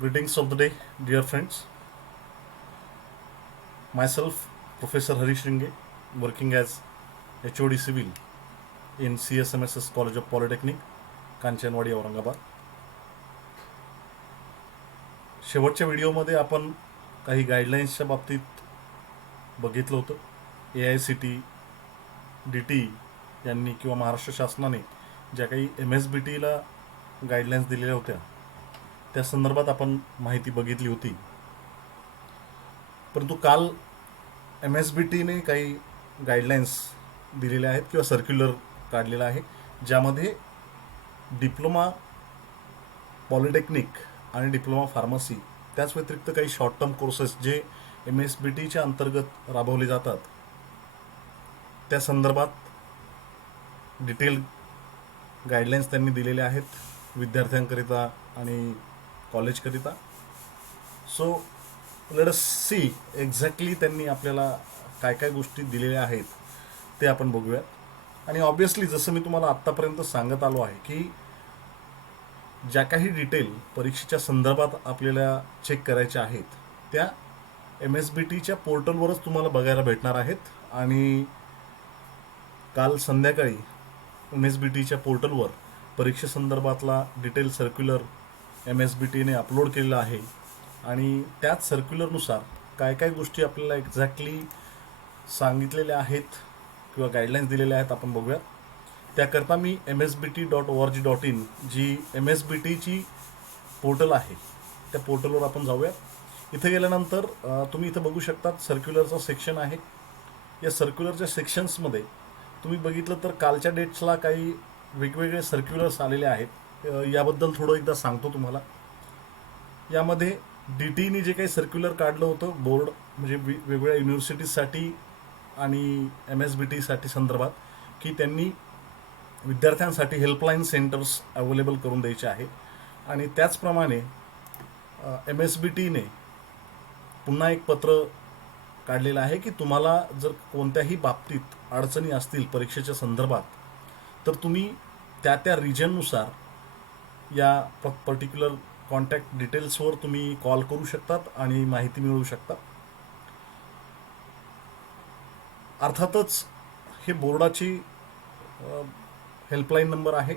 Greetings of the day, dear friends. Myself, Professor Harish Ringe, working as HOD Civil in CSMSS College of Polytechnic, Kanchanwadi Aurangabad. शेवटच्या व्हिडिओमध्ये आपण काही गाईडलाईन्सच्या बाबतीत बघितलं होतं. AICTE, DTE यांनी किंवा महाराष्ट्र शासनाने ज्या काही MSBTला गाईडलाईन्स दिलेल्या होत्या त्या संदर्भात आपण माहिती बघितली होती. परंतु काल MSBTने काही गाईडलाईन्स दिलेल्या आहेत किंवा सर्क्युलर काढलेला आहे, ज्यामध्ये डिप्लोमा पॉलिटेक्निक आणि डिप्लोमा फार्मसी त्याच व्यतिरिक्त काही शॉर्ट टर्म कोर्सेस जे MSBTच्या अंतर्गत राबवले जातात त्या संदर्भात डिटेल गाईडलाईन्स त्यांनी दिलेल्या आहेत विद्यार्थ्यांकरिता आणि कॉलेजकरिता. So let us see exactly त्यांनी आपल्याला काय काय गोष्टी दिलेल्या आहेत ते आपण बघूया. आणि ऑब्वियसली जसं मी तुम्हाला आत्तापर्यंत सांगत आलो आहे की ज्या काही डिटेल परीक्षेच्या संदर्भात आपल्याला चेक करायच्या आहेत त्या MSBTच्या पोर्टलवरच तुम्हाला बघायला भेटणार आहेत. आणि काल संध्याकाळी MSBTच्या पोर्टलवर परीक्षेसंदर्भातला डिटेल सर्क्युलर MSBTने अपलोड केलेला आहे आणि त्याच सर्क्युलरनुसार काय काय गोष्टी आपल्याला एक्झॅक्टली सांगितलेल्या आहेत किंवा गाईडलाईन्स दिलेल्या आहेत आपण बघूया. त्याकरता मी MSBT.org.in जी MSBTची पोर्टल आहे त्या पोर्टलवर आपण जाऊया. इथे गेल्यानंतर तुम्ही इथं बघू शकतात सर्क्युलरचा सेक्शन आहे. या सर्क्युलरच्या सेक्शन्समध्ये तुम्ही बघितलं तर कालच्या डेट्सला काही वेगवेगळे सर्क्युलर्स आलेले आहेत. याबद्दल थोडं एकदा सांगतो तुम्हाला. यामध्ये DTEने जे काही सर्क्युलर काढलं होतं बोर्ड म्हणजे वेगवेगळ्या युनिव्हर्सिटीजसाठी आणि MSBTसाठी संदर्भात की त्यांनी विद्यार्थ्यांसाठी हेल्पलाईन सेंटर्स अवेलेबल करून द्यायचे आहे. आणि त्याचप्रमाणे MSBTने पुन्हा एक पत्र काढलेलं आहे की तुम्हाला जर कोणत्याही बाबतीत अडचणी असतील परीक्षेच्या संदर्भात तर तुम्ही त्या त्या रिजननुसार या पर्टिक्युलर कॉन्टॅक्ट डिटेल्सवर तुम्ही कॉल करू शकतात आणि माहिती मिळवू शकता. अर्थातच हे बोर्डाची हेल्पलाईन नंबर आहे.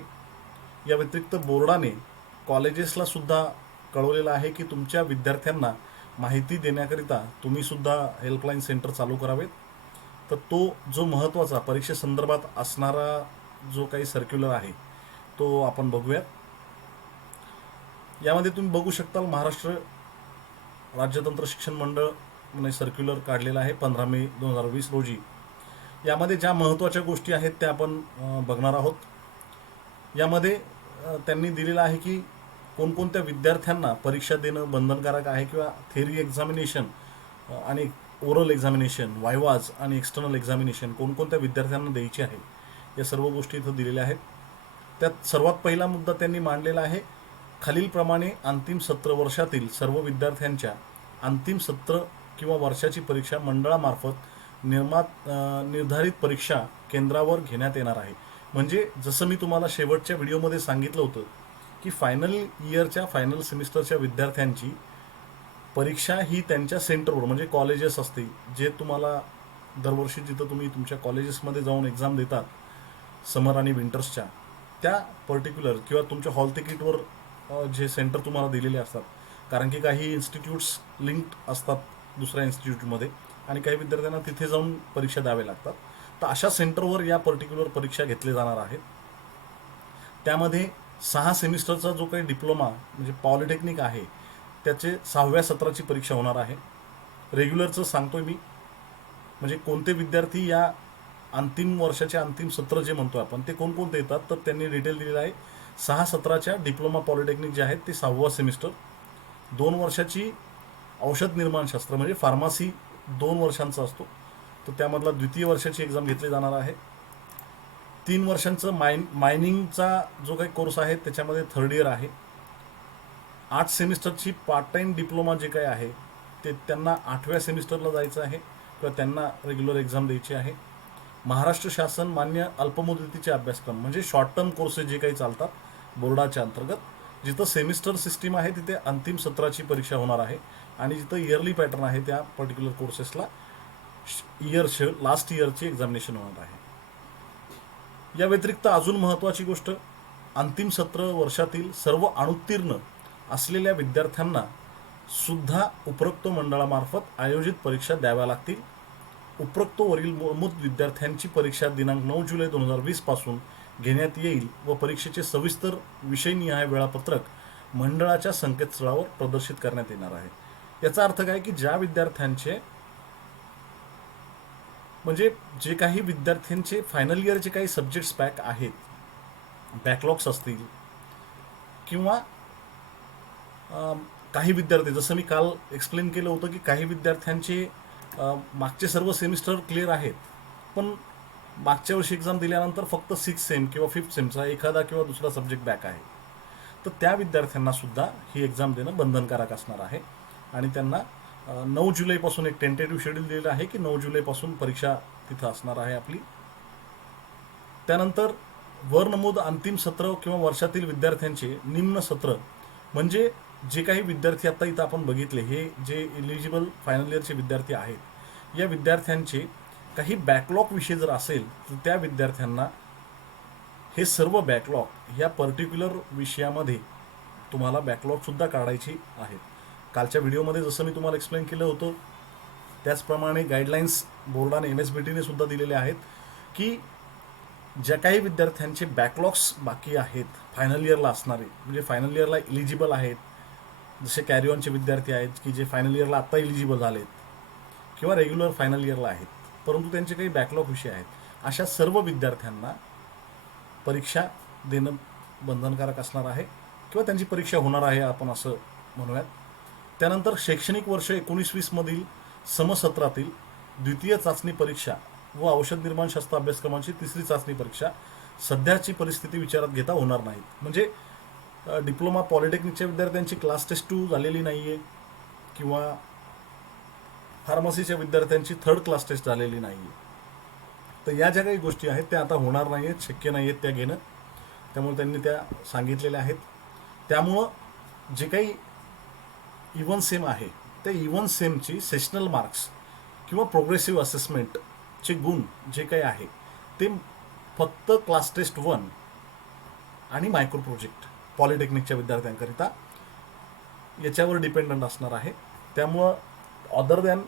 या व्यतिरिक्त बोर्डाने कॉलेजेसला सुद्धा कळवलेलं आहे की तुमच्या विद्यार्थ्यांना माहिती देण्याकरिता तुम्ही सुद्धा हेल्पलाईन सेंटर चालू करावेत. तर तो जो महत्त्वाचा परीक्षेसंदर्भात असणारा जो काही सर्क्युलर आहे तो आपण बघूयात. यामध्ये तुम्ही बघू शकता महाराष्ट्र राज्यतंत्र शिक्षण मंडळ सर्क्युलर काढलेला आहे 15 मे 2020 रोजी. यामध्ये ज्या महत्त्वाच्या गोष्टी आहेत त्या आपण बघणार आहोत. यामध्ये त्यांनी दिलेलं आहे की कोणकोणत्या विद्यार्थ्यांना परीक्षा देणं बंधनकारक आहे किंवा थेरी एक्झामिनेशन आणि ओरल एक्झामिनेशन, वायवाज आणि एक्सटर्नल एक्झामिनेशन कोणकोणत्या विद्यार्थ्यांना द्यायची आहे या सर्व गोष्टी इथं दिलेल्या आहेत. त्यात सर्वात पहिला मुद्दा त्यांनी मांडलेला आहे खालीलप्रमाणे अंतिम सत्र वर्षातील सर्व विद्यार्थ्यांच्या अंतिम सत्र किंवा वर्षाची परीक्षा मंडळामार्फत निर्धारित परीक्षा केंद्रावर घेण्यात येणार आहे. म्हणजे जसं मी तुम्हाला शेवटच्या व्हिडिओमध्ये सांगितलं होतं की फायनल इयरच्या फायनल सेमिस्टरच्या विद्यार्थ्यांची परीक्षा ही त्यांच्या सेंटरवर म्हणजे कॉलेजेस असते जे तुम्हाला दरवर्षी जिथं तुम्ही तुमच्या कॉलेजेसमध्ये जाऊन एक्झाम देतात समर आणि विंटर्सच्या त्या पर्टिक्युलर किंवा तुमच्या हॉल तिकीटवर जे सेंटर तुम्हाला दिलेले असतात. कारण की काही इन्स्टिट्यूट्स लिंक्ड असतात दुसऱ्या इन्स्टिट्यूटमध्ये आणि काही विद्यार्थ्यांना तिथे जाऊन परीक्षा द्यावे लागतात. तर अशा सेंटरवर या पर्टिक्युलर परीक्षा घेतल्या जाणार आहेत. त्यामध्ये 6 सेमिस्टरचा जो काही डिप्लोमा म्हणजे पॉलिटेक्निक आहे त्याचे 6व्या सत्राची परीक्षा होणार आहे. रेग्युलरचं सांगतोय मी म्हणजे कोणते विद्यार्थी या अंतिम वर्षाचे अंतिम सत्र जे म्हणतो आपण ते कोणकोणते येतात तर त्यांनी डिटेल दिलेलं आहे. 6 सत्राच्या डिप्लोमा पॉलिटेक्निक जे आहेत ते 6वा सेमिस्टर, 2 वर्षाची औषध निर्माणशास्त्र म्हणजे फार्मसी 2 वर्षांचा असतो तर त्यामधला द्वितीय वर्षाची एक्झाम घेतली जाणार आहे. 3 वर्षांचं मायनिंगचा जो काही कोर्स आहे त्याच्यामध्ये 3rd इयर आहे. 8 सेमिस्टरची पार्ट टाईम डिप्लोमा जे काही आहे ते त्यांना 8व्या सेमिस्टरला जायचं आहे किंवा त्यांना रेग्युलर एक्झाम द्यायची आहे. महाराष्ट्र शासन मान्य अल्पमुदतीचे अभ्यासक्रम म्हणजे शॉर्ट टर्म कोर्सेस जे काही चालतात बोर्डाच्या अंतर्गत जिथं सेमिस्टर सिस्टीम आहे तिथे अंतिम सत्राची परीक्षा होणार आहे आणि जिथं इयरली पॅटर्न आहे त्या पर्टिक्युलर कोर्सेसला लास्ट इयरची एक्झामिनेशन होणार आहे. या व्यतिरिक्त अजून महत्त्वाची गोष्ट, अंतिम सत्र वर्षातील सर्व अनुत्तीर्ण असलेल्या विद्यार्थ्यांना सुद्धा उपरोक्त मंडळामार्फत आयोजित परीक्षा द्याव्या लागतील. उपरोक्तवरील मूलभूत विद्यार्थ्यांची परीक्षा दिनांक 9 जुलै 2020 पासून घेण्यात येईल व परीक्षेचे सविस्तर विषयनिहाय वेळापत्रक मंडळाच्या संकेतस्थळावर प्रदर्शित करण्यात येणार आहे. याचा अर्थ काय की ज्या विद्यार्थ्यांचे म्हणजे जे काही विद्यार्थ्यांचे फायनल इयरचे काही सब्जेक्ट्स बॅकलॉग्स असतील किंवा काही विद्यार्थी, जसं मी काल एक्सप्लेन केलं होतं की काही विद्यार्थ्यांचे मागचे सर्व सेमिस्टर क्लिअर आहेत पण मागच्या वर्षी एक्झाम दिल्यानंतर फक्त 6 सेम किंवा 5th सेमचा एखादा किंवा दुसरा सब्जेक्ट बॅक आहे, तर त्या विद्यार्थ्यांना सुद्धा ही एक्झाम देणं बंधनकारक असणार आहे. आणि त्यांना 9 जुलैपासून एक टेंटेटिव्ह शेड्यूल दिलेलं आहे की 9 जुलैपासून परीक्षा तिथं असणार आहे आपली. त्यानंतर वर नमूद अंतिम सत्र किंवा वर्षातील विद्यार्थ्यांचे निम्न सत्र म्हणजे जे काही विद्यार्थी आता इथं आपण बघितले, हे जे इलिजिबल फायनल इयरचे विद्यार्थी आहेत, या विद्यार्थ्यांचे काही बॅकलॉग विषय जर असेल तर त्या विद्यार्थ्यांना हे सर्व बॅकलॉग या पर्टिक्युलर विषयामध्ये तुम्हाला बॅकलॉगसुद्धा काढायची आहेत. कालच्या व्हिडिओमध्ये जसं मी तुम्हाला एक्सप्लेन केलं होतं त्याचप्रमाणे गाईडलाईन्स बोर्डाने MSBTने सुद्धा दिलेले आहेत की ज्या काही विद्यार्थ्यांचे बॅकलॉग्स बाकी आहेत फायनल इयरला असणारे, म्हणजे फायनल इयरला इलिजिबल आहेत, जसे कॅरी ऑनचे विद्यार्थी आहेत की जे फायनल इयरला आत्ता इलिजिबल झालेत किंवा रेग्युलर फायनल इयरला आहेत परंतु त्यांचे काही बॅकलॉग विषय आहेत, अशा सर्व विद्यार्थ्यांना परीक्षा देणं बंधनकारक असणार आहे किंवा त्यांची परीक्षा होणार आहे आपण असं म्हणूयात. त्यानंतर शैक्षणिक वर्ष 19-20 मधील समसत्रातील द्वितीय चाचणी परीक्षा व औषध निर्माणशास्त्र अभ्यासक्रमाची तिसरी चाचणी परीक्षा सध्याची परिस्थिती विचारात घेता होणार नाहीत. म्हणजे डिप्लोमा पॉलिटेक्निकच्या विद्यार्थ्यांची क्लास टेस्ट 2 झालेली नाही आहे किंवा फार्मसीच्या विद्यार्थ्यांची 3rd क्लास टेस्ट झालेली नाही आहे, तर या ज्या काही गोष्टी आहेत त्या आता होणार नाही आहेत, शक्य नाही आहेत त्या घेणं. त्यामुळे त्यांनी त्या सांगितलेल्या आहेत. त्यामुळं जे काही इव्हन सेम आहे त्या इव्हन सेमची सेशनल मार्क्स किंवा प्रोग्रेसिव्ह असेसमेंटचे गुण जे काही आहे ते फक्त क्लास टेस्ट 1 आणि मायक्रो प्रोजेक्ट पॉलिटेक्निकच्या विद्यार्थ्यांकरिता याच्यावर डिपेंडंट असणार आहे. त्यामुळं अदर दॅन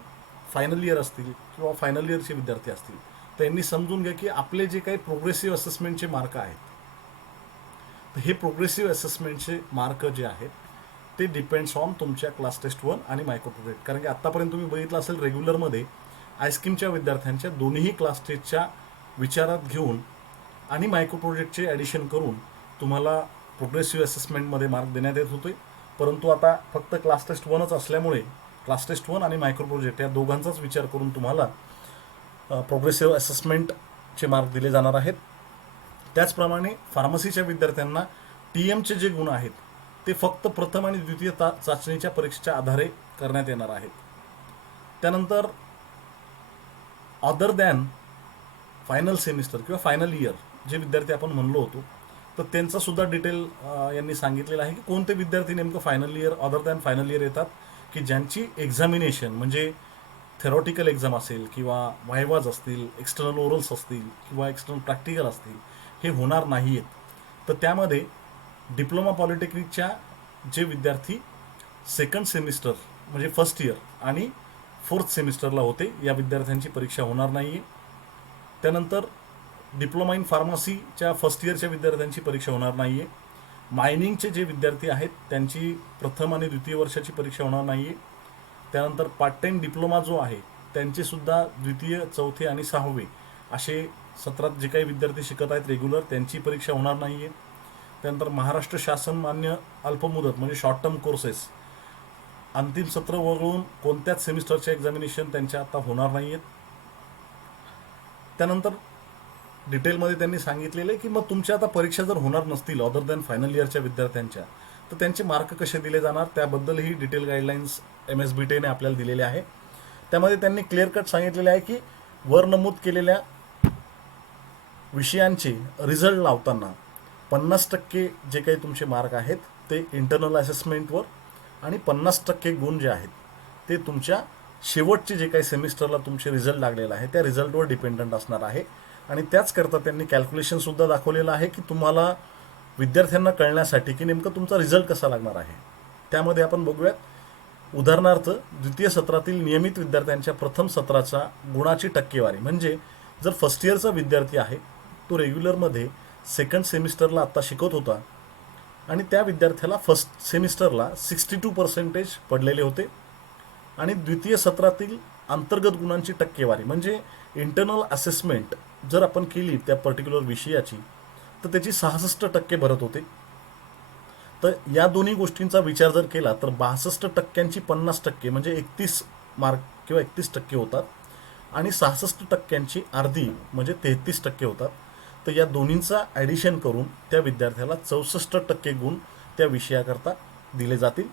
फायनल इयर असतील किंवा फायनल इयरचे विद्यार्थी असतील त्यांनी समजून घ्या की आपले जे काही प्रोग्रेसिव्ह असेसमेंटचे मार्क आहेत तर हे प्रोग्रेसिव्ह असेसमेंटचे मार्क जे आहेत ते डिपेंड्स ऑन तुमच्या क्लास टेस्ट 1 आणि मायक्रो प्रोजेक्ट. कारण की आत्तापर्यंत तुम्ही बघितलं असेल रेग्युलरमध्ये आयस्कीमच्या विद्यार्थ्यांच्या दोन्ही क्लास टेस्टच्या विचारात घेऊन आणि मायक्रो प्रोजेक्टचे ॲडिशन करून तुम्हाला प्रोग्रेसिव्ह असेसमेंटमध्ये मार्क देण्यात येत होते, परंतु आता फक्त क्लास टेस्ट 1च असल्यामुळे क्लास टेस्ट 1 आणि मायक्रो प्रोजेक्ट या दोघांचाच विचार करून तुम्हाला प्रोग्रेसिव्ह असेसमेंटचे मार्क दिले जाणार आहेत. त्याचप्रमाणे फार्मसीच्या विद्यार्थ्यांना TMचे जे गुण आहेत ते फक्त प्रथम आणि द्वितीय चाचणीच्या परीक्षेच्या आधारे करण्यात येणार आहेत. त्यानंतर अदर दॅन फायनल सेमिस्टर किंवा फायनल इयर जे विद्यार्थी आपण म्हणलो होतो तर त्यांचा सुद्धा डिटेल यांनी सांगितलेलं आहे की कोणते विद्यार्थी नेमकं final year other than final year येतात की ज्यांची एक्झामिनेशन म्हणजे थेरॉटिकल एक्झाम असेल किंवा वायवाज असतील, एक्सटर्नल ओरल्स असतील किंवा एक्सटर्नल प्रॅक्टिकल असतील, हे होणार नाही आहेत. तर त्यामध्ये डिप्लोमा पॉलिटेक्निकच्या जे विद्यार्थी 2nd सेमिस्टर म्हणजे फर्स्ट इयर आणि 4th सेमिस्टरला होते या विद्यार्थ्यांची परीक्षा होणार नाही आहे. त्यानंतर डिप्लोमा इन फार्मसीच्या फर्स्ट इयरच्या विद्यार्थ्यांची परीक्षा होणार नाही आहे. मायनिंगचे जे विद्यार्थी आहेत त्यांची प्रथम आणि द्वितीय वर्षाची परीक्षा होणार नाही आहे. त्यानंतर पार्ट टाईम डिप्लोमा जो आहे त्यांचेसुद्धा द्वितीय, चौथे आणि 6वे असे सत्रात जे काही विद्यार्थी शिकत आहेत रेग्युलर त्यांची परीक्षा होणार नाही आहे. त्यानंतर महाराष्ट्र शासन मान्य अल्पमुदत म्हणजे शॉर्ट टर्म कोर्सेस अंतिम सत्र वगळून कोणत्याच सेमिस्टरचे एक्झामिनेशन त्यांच्या आता होणार नाही आहेत. त्यानंतर डिटेलमध्ये त्यांनी सांगितलेलं आहे की मग तुमच्या आता परीक्षा जर होणार नसतील अदर दॅन फायनल इयरच्या विद्यार्थ्यांच्या तर त्यांचे मार्क कसे दिले जाणार त्याबद्दलही डिटेल गाईडलाईन्स MSBTने आपल्याला दिलेले आहे. त्यामध्ये त्यांनी क्लिअर कट सांगितलेले आहे की वर नमूद केलेल्या विषयांचे रिझल्ट लावताना 50% जे काही तुमचे मार्क आहेत ते इंटरनल असेसमेंटवर आणि 50% गुण जे आहेत ते तुमच्या शेवटचे जे काही सेमिस्टरला तुमचे रिझल्ट लागलेला आहे त्या रिझल्टवर डिपेंडंट असणार आहे. आणि त्याचकरता त्यांनी कॅल्क्युलेशनसुद्धा दाखवलेलं आहे की तुम्हाला विद्यार्थ्यांना कळण्यासाठी की नेमकं तुमचा रिझल्ट कसा लागणार आहे. त्यामध्ये आपण बघूयात. उदाहरणार्थ, द्वितीय सत्रातील नियमित विद्यार्थ्यांच्या प्रथम सत्राचा गुणाची टक्केवारी, म्हणजे जर फर्स्ट इयरचा विद्यार्थी आहे तो रेग्युलरमध्ये सेकंड सेमिस्टरला आत्ता शिकत होता आणि त्या विद्यार्थ्याला फर्स्ट सेमिस्टरला 62% पडलेले होते आणि द्वितीय सत्रातील अंतर्गत गुणांची टक्केवारी म्हणजे इंटरनल असेसमेंट जर आपण केली त्या पर्टिक्युलर विषयाची तर त्याची 66% भरत होते. तर या दोन्ही गोष्टींचा विचार जर केला तर 62%ची 50% म्हणजे 31 मार्क किंवा 31% होतात आणि 66%ची अर्धी म्हणजे 33% होतात. तर या दोन्हींचा ॲडिशन करून त्या विद्यार्थ्याला 64% गुण त्या विषयाकरता दिले जातील.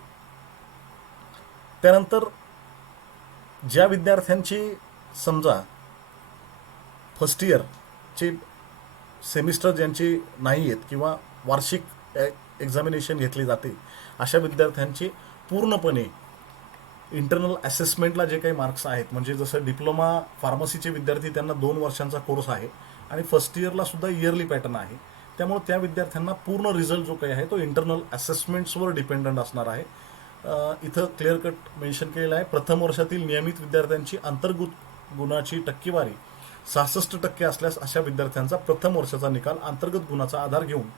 त्यानंतर ज्या विद्यार्थ्यांची समजा फर्स्ट इयरचे सेमिस्टर ज्यांची नाही आहेत किंवा वार्षिक एक्झामिनेशन घेतली जाते अशा विद्यार्थ्यांचे पूर्णपणे इंटरनल असेसमेंटला जे काही मार्क्स आहेत, म्हणजे जसं डिप्लोमा फार्मसीचे विद्यार्थी त्यांना 2 वर्षांचा कोर्स आहे आणि फर्स्ट इयरला सुद्धा इयरली पॅटर्न आहे, त्यामुळे त्या विद्यार्थ्यांना पूर्ण रिझल्ट जो काही आहे तो इंटरनल असेसमेंट्सवर डिपेंडंट असणार आहे. इथं क्लिअर कट मेन्शन केलेलं आहे. प्रथम वर्षातील नियमित विद्यार्थ्यांची अंतर्गत गुणाची टक्केवारी 66% असल्यास अशा विद्यार्थ्यांचा प्रथम वर्षाचा निकाल अंतर्गत गुणाचा आधार घेऊन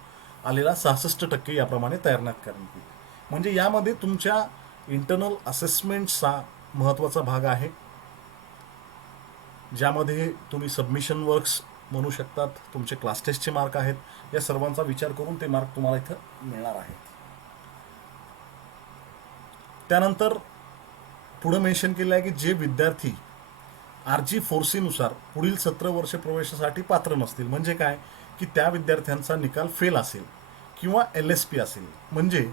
आलेला 66% याप्रमाणे तयार करण्यात येईल. म्हणजे यामध्ये तुमच्या इंटरनल असेसमेंटचा महत्त्वाचा भाग आहे, ज्यामध्ये तुम्ही सबमिशन वर्क्स म्हणू शकतात, तुमचे क्लास टेस्टचे मार्क आहेत, या सर्वांचा विचार करून ते मार्क तुम्हाला इथं मिळणार आहे. त्यानंतर पुढे मेन्शन केलं आहे की जे विद्यार्थी RG4C नुसार पुढील सत्र वर्ष प्रवेशासाठी पात्र नसतील, म्हणजे काय की त्या विद्यार्थ्यांचा निकाल फेल असेल किंवा LSP असेल, म्हणजे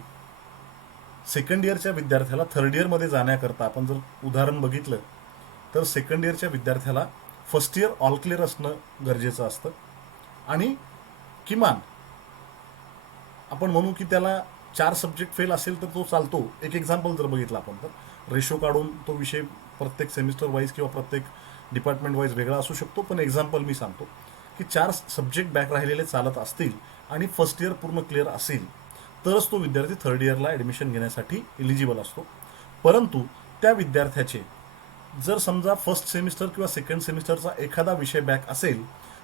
सेकंड इयरच्या विद्यार्थ्याला थर्ड इयरमध्ये जाण्याकरता आपण जर उदाहरण बघितलं तर सेकंड इयरच्या विद्यार्थ्याला फर्स्ट इयर ऑल क्लिअर असणं गरजेचं असतं आणि किमान आपण म्हणू की त्याला 4 सब्जेक्ट फेल असेल तर तो चालतो. एक एक्झाम्पल जर बघितलं आपण तर रेशो काढून तो विषय प्रत्येक सेमिस्टर वाईज किंवा प्रत्येक डिपार्टमेंट वाईज वेगळा असू शकतो, पण एक्झाम्पल मी सांगतो की 4 सब्जेक्ट बॅक राहिलेले चालत असतील आणि फर्स्ट इयर पूर्ण क्लिअर असेल तरच तो विद्यार्थी थर्ड इयरला ॲडमिशन घेण्यासाठी एलिजिबल असतो. परंतु त्या विद्यार्थ्याचे जर समजा फर्स्ट सेमिस्टर किंवा सेकंड सेमिस्टरचा एखादा विषय बॅक असेल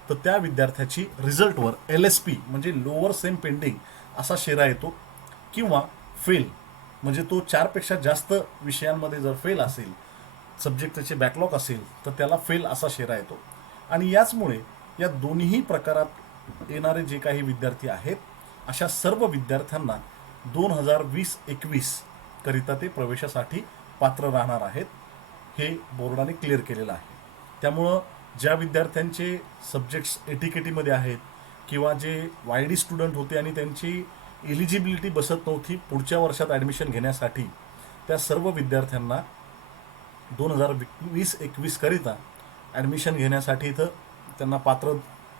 तर त्या विद्यार्थ्याची रिझल्टवर LSP म्हणजे लोअर सेम पेंडिंग असा शेरा येतो किंवा फेल म्हणजे तो 4पेक्षा जास्त विषयांमध्ये जर फेल असेल, सब्जेक्ट त्याचे बॅकलॉग असेल तर त्याला फेल असा शेरा येतो. आणि याचमुळे या दोन्ही प्रकारात येणारे जे काही विद्यार्थी आहेत अशा सर्व विद्यार्थ्यांना 2020-21 करिता ते प्रवेशासाठी पात्र राहणार आहेत, हे बोर्डाने क्लिअर केलेलं आहे. त्यामुळं ज्या विद्यार्थ्यांचे सब्जेक्ट्स ATKTमध्ये आहेत किंवा जे YD स्टुडंट होते आणि त्यांची एलिजिबिलिटी बसत नव्हती पुढच्या वर्षात ॲडमिशन घेण्यासाठी, त्या सर्व विद्यार्थ्यांना 2020-21 करिता ॲडमिशन घेण्यासाठी इथं त्यांना पात्र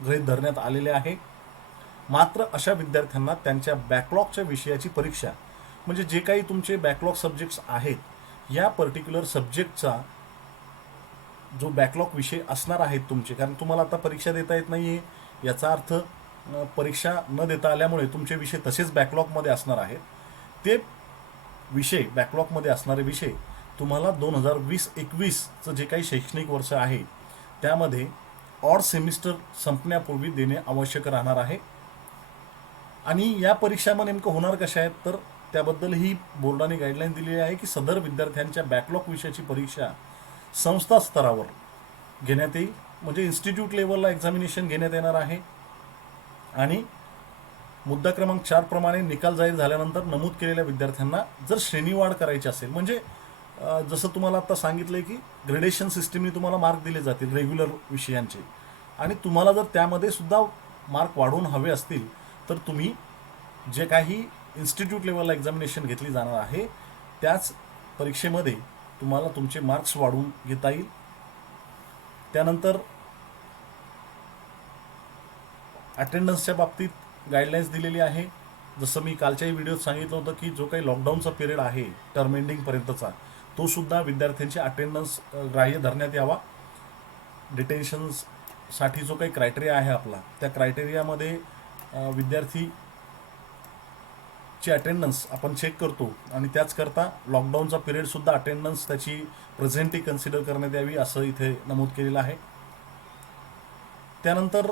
गृहीत धरण्यात आलेले आहे. मात्र अशा विद्यार्थ्यांना त्यांच्या बॅकलॉगच्या विषयाची परीक्षा म्हणजे जे काही तुमचे बॅकलॉग सब्जेक्ट्स आहेत या पर्टिक्युलर सब्जेक्टचा जो बॅकलॉग विषय असणार आहेत तुमचे, कारण तुम्हाला आता परीक्षा देता येत नाही आहे, याचा अर्थ परीक्षा न देता आल्यामुळे तुमचे विषय तसेच बॅकलॉगमध्ये असणार आहेत. ते विषय बॅकलॉगमध्ये असणारे विषय तुम्हाला 2020-21चं जे काही शैक्षणिक वर्ष आहे त्यामध्ये ऑड सेमिस्टर संपण्यापूर्वी देणे आवश्यक राहणार आहे. आणि या परीक्षा मग नेमकं होणार कशा आहेत तर त्याबद्दलही बोर्डाने गाईडलाईन दिलेली आहे की सदर विद्यार्थ्यांच्या बॅकलॉग विषयाची परीक्षा संस्था स्तरावर घेण्यात येईल, म्हणजे इन्स्टिट्यूट लेवलला एक्झामिनेशन घेण्यात येणार आहे. आणि मुद्दा क्रमांक 4 प्रमाणे निकाल जाहीर झाल्यानंतर नमूद केलेल्या विद्यार्थ्यांना जर श्रेणीवाढ करायची असेल, म्हणजे जसं तुम्हाला आता सांगितलंय की ग्रेडेशन सिस्टीमने तुम्हाला मार्क दिले जातील रेग्युलर विषयांचे, आणि तुम्हाला जर त्यामध्ये सुद्धा मार्क वाढवून हवे असतील तर तुम्ही जे काही इन्स्टिट्यूट लेवलला एक्झामिनेशन घेतली जाणार आहे त्याच परीक्षेमध्ये तुम्हाला तुमचे मार्क्स वाढवून घेता येईल. त्यानंतर अटेंडन्सच्या बाबतीत गाईडलाईन्स दिलेली आहे. जसं मी कालच्याही व्हिडिओत सांगितलं होतं की जो काही लॉकडाऊनचा पिरियड आहे टर्म एंडिंगपर्यंतचा, तो सुद्धा विद्यार्थ्यांची अटेंडन्स ग्राह्य धरण्यात यावा. डिटेन्शनसाठी जो काही क्रायटेरिया आहे आपला, त्या क्रायटेरियामध्ये विद्यार्थीची अटेंडन्स आपण चेक करतो आणि त्याचकरता लॉकडाऊनचा पिरियडसुद्धा अटेंडन्स त्याची प्रेझेंटही कन्सिडर करण्यात यावी असं इथे नमूद केलेलं आहे. त्यानंतर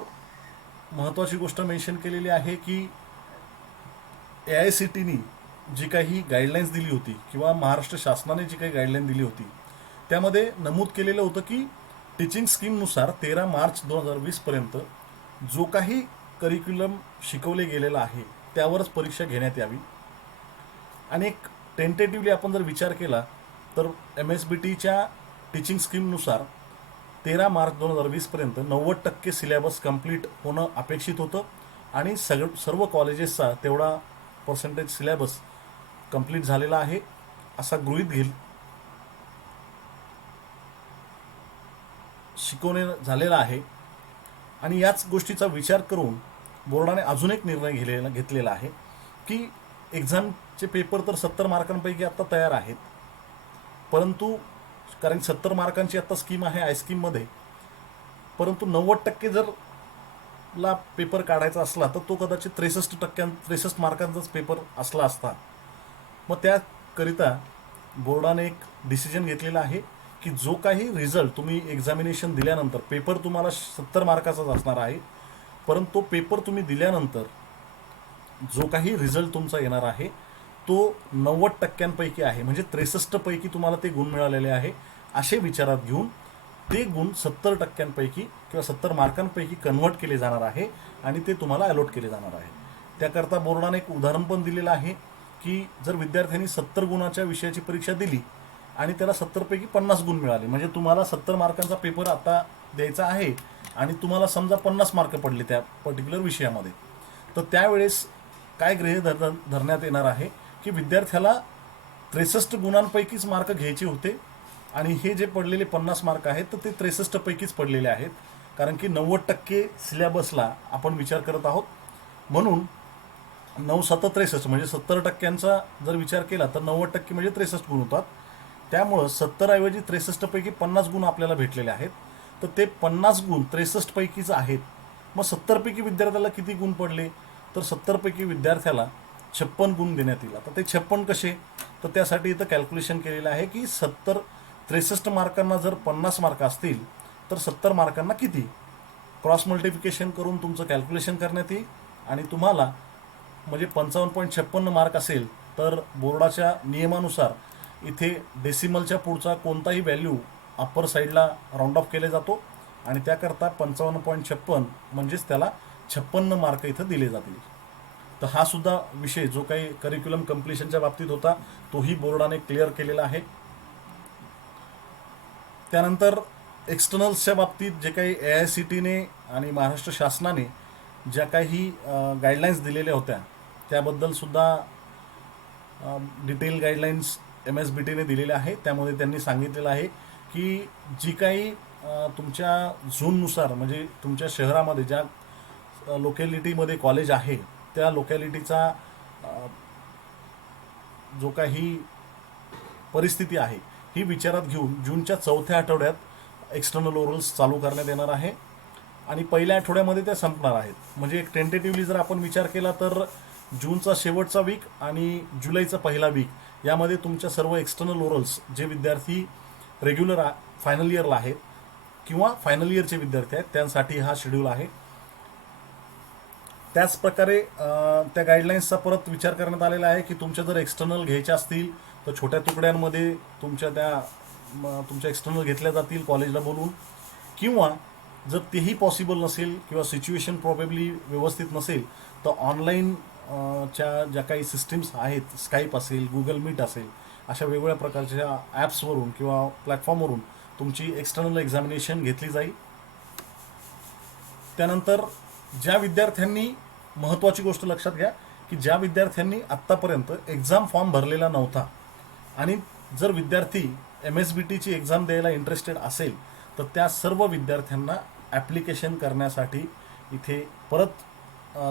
महत्त्वाची गोष्ट मेन्शन केलेली आहे की AICTEनी जी काही गाईडलाईन्स दिली होती किंवा महाराष्ट्र शासनाने जी काही गाईडलाईन दिली होती त्यामध्ये नमूद केलेलं होतं की टीचिंग स्कीमनुसार 13 मार्च 2020 पर्यंत जो काही करिक्युलम शिकवले गेलेला आहे त्यावरच परीक्षा घेण्यात यावी. आणि एक टेंटेटिव्हली आपण जर विचार केला तर MSBTच्या टीचिंग स्कीमनुसार 13 मार्च 2020 पर्यंत 90% सिलेबस कंप्लीट होणं अपेक्षित होतं आणि सर्व कॉलेजेसचा तेवढा पर्सेंटेज सिलेबस कंप्लीट झालेला आहे असा गृहीत शिकवणे झालेला आहे. आणि याच गोष्टीचा विचार करून बोर्डाने अजून एक निर्णय घेतलेला आहे की एक्झामचे पेपर तर 70 मार्कांपैकी आत्ता तयार आहेत, परंतु कारण 70 मार्कांची आत्ता स्कीम आहे आयस्कीममध्ये, परंतु 90% जर ला पेपर काढायचा असला तर तो कदाचित 63 मार्कांचाच पेपर असला असता. मग त्याकरिता बोर्डाने एक डिसिजन घेतलेला आहे की जो काही रिझल्ट तुम्ही एक्झामिनेशन दिल्यानंतर, पेपर तुम्हाला 70 मार्काचाच असणार आहे, परंतु तो पेपर तुम्ही दिल्यानंतर जो काही रिझल्ट तुमचा येणार आहे तो 90% आहे, म्हणजे 63 पैकी तुम्हाला ते गुण मिळालेले आहे असे विचारात घेऊन ते गुण 70% किंवा 70 मार्कांपैकी कन्व्हर्ट केले जाणार आहे आणि ते तुम्हाला अलॉट केले जाणार आहे. त्याकरता बोर्डाने एक उदाहरण पण दिलेलं आहे की जर विद्यार्थ्यांनी 70 गुणाच्या विषयाची परीक्षा दिली आणि त्याला 70 पैकी 50 गुण मिळाले, म्हणजे तुम्हाला 70 मार्कांचा पेपर आता द्यायचा आहे आणि तुम्हाला समजा 50 मार्क पडले त्या पर्टिक्युलर विषयामध्ये, तर त्यावेळेस काय गृहीत धरण्यात येणार आहे की विद्यार्थ्याला 63 गुणांपैकीच मार्क घ्यायचे होते आणि हे जे पडलेले 50 मार्क आहेत तर ते 63 पैकीच पडलेले आहेत, कारण की 90% सिलेबसला आपण विचार करत आहोत. म्हणून 9×7=63 म्हणजे 70%चा जर विचार केला तर 90% म्हणजे 63 गुण होतात. त्यामुळं 70 ऐवजी 63 पैकी 50 गुण आपल्याला भेटलेले आहेत, तर ते 50 गुण 63 पैकीच आहेत. मग 70 पैकी विद्यार्थ्याला किती गुण पडले, तर 70 पैकी विद्यार्थ्याला 56 गुण देण्यात येईल. आता ते 56 कसे, तर त्यासाठी इथं कॅल्क्युलेशन केलेलं आहे की 63 मार्कांना जर 50 मार्क असतील तर 70 मार्कांना किती, क्रॉस मल्टिप्लिकेशन करून तुमचं कॅल्क्युलेशन करण्यात येईल आणि तुम्हाला म्हणजे 55.56 मार्क असेल तर बोर्डाच्या नियमानुसार इथे डेसिमलच्या पुढचा कोणताही व्हॅल्यू अप्पर साईडला राऊंड ऑफ केले जातो आणि त्याकरता 55.56 म्हणजेच त्याला 56 मार्क इथं दिले जातील. तर हा सुद्धा विषय जो काही करिक्युलम कम्प्लिशनच्या बाबतीत होता तोही बोर्डाने क्लिअर केलेला आहे. त्यानंतर एक्सटर्नल्सच्या बाबतीत जे काही AICTEने आणि महाराष्ट्र शासनाने ज्या काही गाईडलाईन्स दिलेल्या होत्या त्याबद्दल सुद्धा डिटेल गाईडलाईन्स MSBTने दिलेल्या आहे. त्यामध्ये त्यांनी सांगितलेलं आहे की जी काही तुमच्या झोननुसार म्हणजे तुमच्या शहरामध्ये ज्या लोकॅलिटीमध्ये कॉलेज आहे त्या लोकॅलिटीचा जो काही परिस्थिती आहे ही विचारात घेऊन जूनच्या 4थ्या आठवड्यात एक्सटर्नल ओरल्स चालू करण्यात येणार आहे आणि पहिल्या आठवड्यामध्ये त्या संपणार आहेत. म्हणजे एक टेंटेटिव्हली जर आपण विचार केला तर जूनचा शेवटचा वीक आणि जुलैचा पहिला वीक यामध्ये तुमच्या सर्व एक्सटर्नल ओरल्स जे विद्यार्थी रेग्युलर फायनल इयरला आहेत किंवा फायनल इयरचे विद्यार्थी आहेत त्यांसाठी हा शेड्यूल आहे. त्याचप्रकारे त्या गाईडलाईन्सचा परत विचार करण्यात आलेला आहे की तुमच्या जर एक्सटर्नल घ्यायच्या असतील तर छोट्या तुकड्यांमध्ये तुमच्या एक्सटर्नल घेतल्या जातील कॉलेजला बोलून, किंवा जर तेही पॉसिबल नसेल किंवा सिच्युएशन प्रॉबेबली व्यवस्थित नसेल तर ऑनलाईन ज्या काही सिस्टीम्स आहेत, स्काईप असेल, गुगल मीट असेल, अशा वेगवेगळ्या प्रकारच्या ॲप्सवरून किंवा प्लॅटफॉर्मवरून तुमची एक्सटर्नल एक्झामिनेशन घेतली जाईल. त्यानंतर ज्या विद्यार्थ्यांनी, महत्त्वाची गोष्ट लक्षात घ्या की ज्या विद्यार्थ्यांनी आत्तापर्यंत एक्झाम फॉर्म भरलेला नव्हता आणि जर विद्यार्थी MSBTची एक्झाम द्यायला इंटरेस्टेड असेल तर त्या सर्व विद्यार्थ्यांना ॲप्लिकेशन करण्यासाठी इथे परत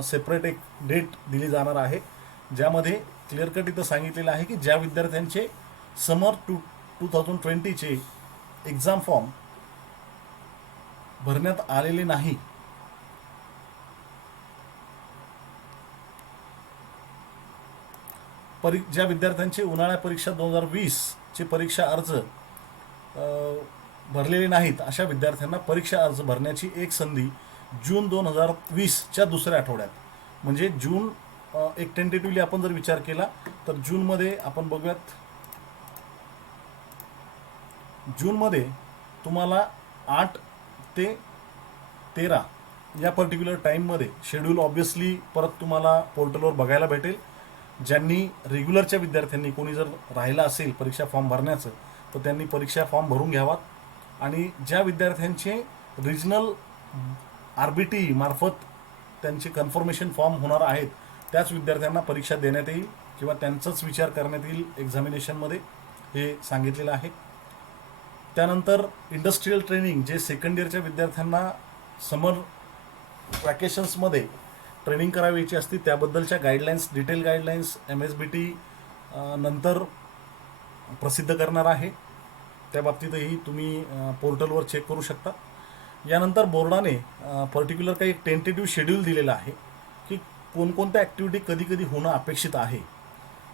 सेपरेट एक डेट दिली जाणार आहे ज्यामध्ये क्लिअर कट इथं सांगितलेलं आहे की ज्या विद्यार्थ्यांचे समर 2020चे एक्झाम फॉर्म भरण्यात आलेले नाही, ज्या विद्यार्थ्यांचे उन्हाळ्या परीक्षा 2020चे परीक्षा अर्ज भरलेले नाहीत, अशा विद्यार्थ्यांना परीक्षा अर्ज भरण्याची एक संधी जून 2020च्या दुसऱ्या आठवड्यात, म्हणजे जून एक टेंटेटिव्हली आपण जर विचार केला तर जूनमध्ये आपण बघूयात, जूनमध्ये तुम्हाला 8 ते 13 या पर्टिक्युलर टाईममध्ये शेड्यूल ऑब्व्हियसली परत तुम्हाला पोर्टलवर बघायला भेटेल. ज्यांनी रेग्युलरच्या विद्यार्थ्यांनी कोणी जर राहिला असेल परीक्षा फॉर्म भरण्याचं तर त्यांनी परीक्षा फॉर्म भरून घ्यावात आणि ज्या विद्यार्थ्यांचे रिजनल RBT मार्फत त्यांचे कन्फर्मेशन फॉर्म होणार आहेत त्याच विद्यार्थ्यांना परीक्षा देण्यात येईल किंवा त्यांचाच विचार करण्यात येईल एक्झामिनेशनमध्ये, हे सांगितलेलं आहे. त्यानंतर इंडस्ट्रीयल ट्रेनिंग जे सेकंड इयरच्या विद्यार्थ्यांना समर वॅकेशन्समध्ये ट्रेनिंग करावयाची असते त्याबद्दलच्या गाईडलाईन्स, डिटेल गाईडलाईन्स MSBT नंतर प्रसिद्ध करणार आहे. त्या बाबतीतही तुम्ही पोर्टलवर चेक करू शकता. यानंतर बोर्डाने पर्टिक्युलर काही टेंटेटिव्ह शेड्यूल दिलेलं आहे की कोणकोणत्या ॲक्टिव्हिटी कधी कधी होणं अपेक्षित आहे.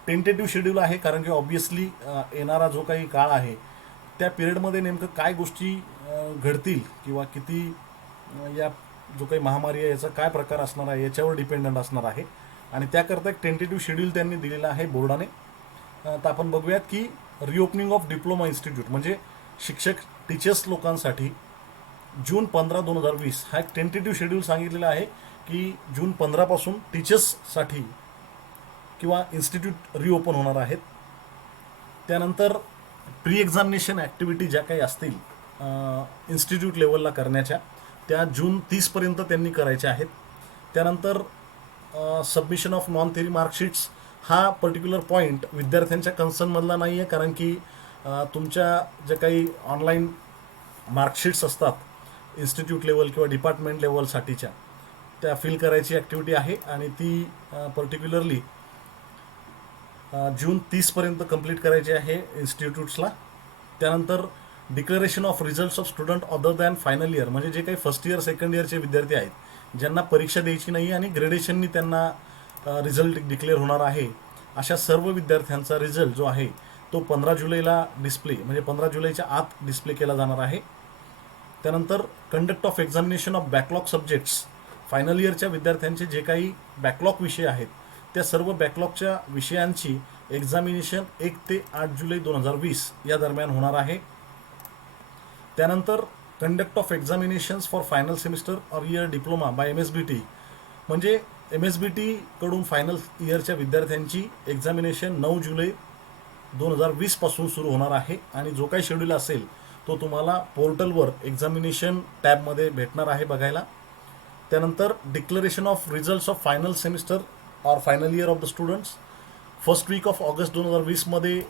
टेंटेटिव्ह शेड्यूल आहे कारण की ऑब्व्हियसली येणारा जो काही काळ आहे त्या पिरियडमध्ये नेमकं काय गोष्टी घडतील किंवा किती या जो काही महामारी आहे याचा काय प्रकार असणार आहे याच्यावर डिपेंडंट असणार आहे आणि त्याकरता एक टेंटेटिव्ह शेड्यूल त्यांनी दिलेला आहे बोर्डाने. तर आपण बघूयात की रिओपनिंग ऑफ डिप्लोमा इन्स्टिट्यूट म्हणजे शिक्षक टीचर्स लोकांसाठी जून 15, 2020 हा एक टेंटेटिव्ह शेड्यूल सांगितलेला आहे की जून 15 पासून टीचर्ससाठी किंवा इन्स्टिट्यूट रिओपन होणार आहेत. त्यानंतर प्री एक्झामिनेशन ॲक्टिव्हिटी ज्या काही असतील इन्स्टिट्यूट लेवलला करण्याच्या त्या जून 30 पर्यंत त्यांनी करायच्या आहेत. त्यानंतर submission of non theory marksheets हा पर्टिक्युलर पॉईंट विद्यार्थ्यांच्या कन्सर्नमधला नाही आहे कारण की तुमच्या ज्या काही ऑनलाईन मार्कशीट्स असतात इन्स्टिट्यूट लेवल किंवा डिपार्टमेंट लेवलसाठीच्या त्या फिल करायची ॲक्टिव्हिटी आहे आणि ती पर्टिक्युलरली जून 30 पर्यंत कंप्लीट करायची आहे इन्स्टिट्यूट्सला. त्यानंतर declaration of results of student other than final year म्हणजे जे काही फर्स्ट इयर सेकंड इयरचे विद्यार्थी आहेत ज्यांना परीक्षा द्यायची नाही आणि ग्रेडेशननी त्यांना रिझल्ट डिक्लेअर होणार आहे अशा सर्व विद्यार्थ्यांचा रिझल्ट जो आहे तो 15 जुलैला डिस्प्ले म्हणजे 15 जुलैच्या आत डिस्प्ले केला जाणार आहे. त्यानंतर conduct of examination of backlog subjects final इयरच्या विद्यार्थ्यांचे जे काही बॅकलॉग विषय आहेत त्या सर्व बॅकलॉगच्या विषयांची एक्झामिनेशन 1 ते 8 जुलै 2020 या दरम्यान होणार आहे. त्यानंतर conduct of examinations for final semester or year diploma by MSBT म्हणजे MSBT कडून फायनल इयरच्या विद्यार्थ्यांची एक्झामिनेशन 9 जुलै 2020 पासून सुरू होणार आहे आणि जो काही शेड्यूल असेल तो तुम्हाला पोर्टलवर एक्झामिनेशन टॅबमध्ये भेटणार आहे बघायला. त्यानंतर declaration of results of final semester or final year of the students first week of August 2020 मध्ये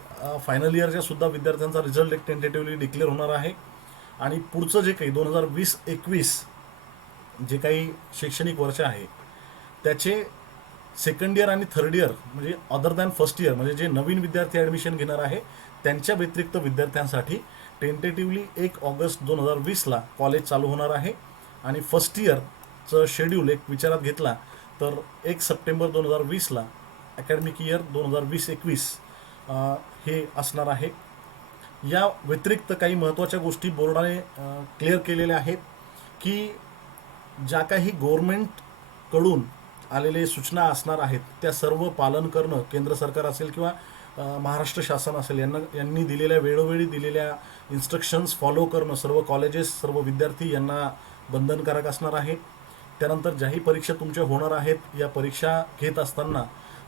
फायनल इयरच्या सुद्धा विद्यार्थ्यांचा रिझल्ट एक टेंटेटिव्हली डिक्लेअर होणार आहे आणि पुढचं जे काही 2020-21 जे काही शैक्षणिक वर्ष आहे त्याचे सेकंड इयर आणि थर्ड इयर म्हणजे अदर दॅन फर्स्ट इयर म्हणजे जे नवीन विद्यार्थी ॲडमिशन घेणार आहे त्यांच्या व्यतिरिक्त विद्यार्थ्यांसाठी टेंटेटिव्हली 1 ऑगस्ट 2020ला कॉलेज चालू होणार आहे आणि फर्स्ट इयरचं शेड्यूल एक विचारात घेतला तर 1 सप्टेंबर 2020ला अकॅडमिक इयर 2020-21 हे असणार आहे. या व्यतिरिक्त काही महत्त्वाच्या गोष्टी बोर्डाने क्लिअर केलेल्या आहेत की ज्या काही गव्हर्नमेंटकडून आलेले सूचना असणार आहेत त्या सर्व पालन करणं केंद्र सरकार असेल किंवा महाराष्ट्र शासन असेल यांनी दिलेल्या वेळोवेळी दिलेल्या इन्स्ट्रक्शन्स फॉलो करणं सर्व कॉलेजेस सर्व विद्यार्थी यांना बंधनकारक असणार आहे. त्यानंतर ज्याही परीक्षा तुमच्या होणार आहेत या परीक्षा घेत असताना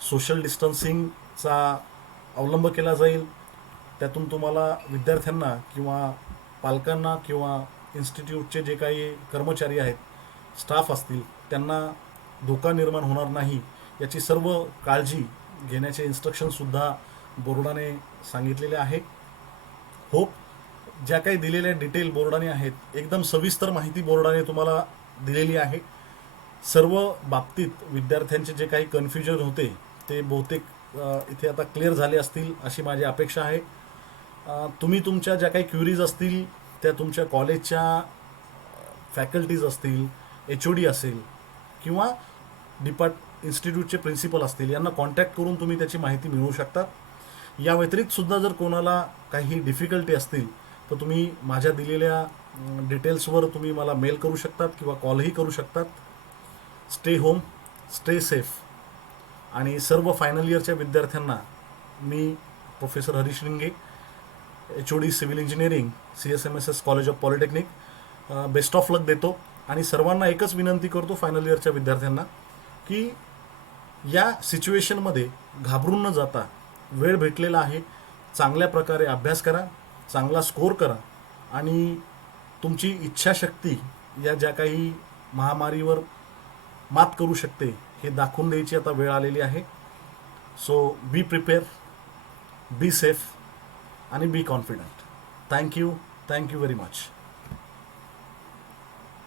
सोशल डिस्टन्सिंगचा अवलंब केला जाईल. त्यातून तुम्हाला विद्यार्थ्यांना किंवा पालकांना किंवा इन्स्टिट्यूटचे जे काही कर्मचारी आहेत स्टाफ असतील त्यांना धोका निर्माण होणार नाही याची सर्व काळजी घेण्याचे इन्स्ट्रक्शनसुद्धा बोर्डाने सांगितलेले आहे. होप ज्या काही दिलेल्या डिटेल बोर्डाने आहेत एकदम सविस्तर माहिती बोर्डाने तुम्हाला दिलेली आहे. सर्व बाबतीत विद्यार्थ्यांचे जे काही कन्फ्युजन होते ते बहुतेक इथे आता क्लिअर झाले असतील अशी माझी अपेक्षा आहे. तुम्ही तुमच्या ज्या काही क्युरीज असतील त्या तुमच्या कॉलेजच्या फॅकल्टीज असतील, HOD असेल किंवा इन्स्टिट्यूटचे प्रिन्सिपल असतील, यांना कॉन्टॅक्ट करून तुम्ही त्याची माहिती मिळवू शकतात. या व्यतिरिक्त सुद्धा जर कोणाला काही डिफिकल्टी असतील तर तुम्ही माझ्या दिलेल्या डिटेल्सवर तुम्ही मला मेल करू शकतात किंवा कॉलही करू शकतात. Stay home, stay safe. आणि सर्व फायनल इयरच्या विद्यार्थ्यांना मी professor Harish Ringe, HOD civil engineering, CSMSS college of polytechnic, best of luck देतो. आणि सर्वांना एकच विनंती करतो फायनल इयरच्या विद्यार्थ्यांना की या सिच्युएशनमध्ये घाबरून न जाता वेळ भेटलेला आहे, चांगल्या प्रकारे अभ्यास करा, चांगला स्कोर करा आणि तुमची इच्छाशक्ती या ज्या काही महामारीवर मात करू शकते हे दाखवून द्यायची आता वेळ आलेली आहे. So be prepare, be safe आणि बी कॉन्फिडंट. Thank you very much.